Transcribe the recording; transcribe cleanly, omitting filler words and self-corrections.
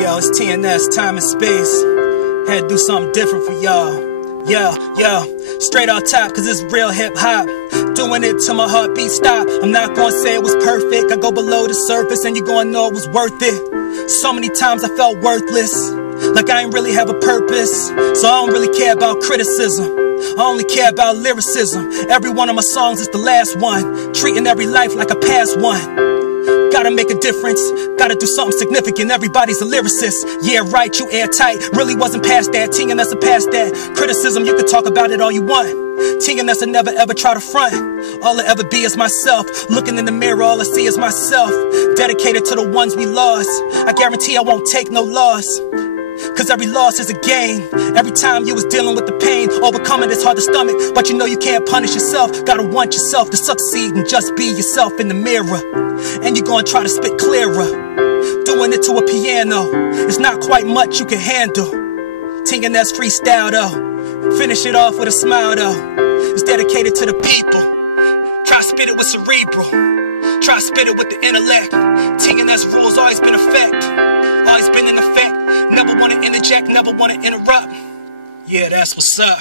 Yo, it's TNS, time and space. Had to do something different for y'all. Yo, straight off top, cause it's real hip hop. Doing it till my heartbeat stop. I'm not gonna say it was perfect. I go below the surface and you gonna know it was worth it. So many times I felt worthless, like I ain't really have a purpose. So I don't really care about criticism, I only care about lyricism. Every one of my songs is the last one, treating every life like a past one. Gotta make a difference, gotta do something significant. Everybody's a lyricist, yeah right, you airtight. Really wasn't past that, TNS past that. Criticism, you can talk about it all you want. TNS never ever try to front. All I ever be is myself. Looking in the mirror, all I see is myself. Dedicated to the ones we lost. I guarantee I won't take no loss, cause every loss is a gain. Every time you was dealing with the pain, overcoming it's hard to stomach, but you know you can't punish yourself. Gotta want yourself to succeed and just be yourself in the mirror. And you're gonna try to spit clearer, doing it to a piano. It's not quite much you can handle. TNS freestyle though, finish it off with a smile though. It's dedicated to the people. Try to spit it with cerebral, try to spit it with the intellect. TNS rules always been effect, always been in effect. Never wanna interject, never wanna interrupt. Yeah, that's what's up.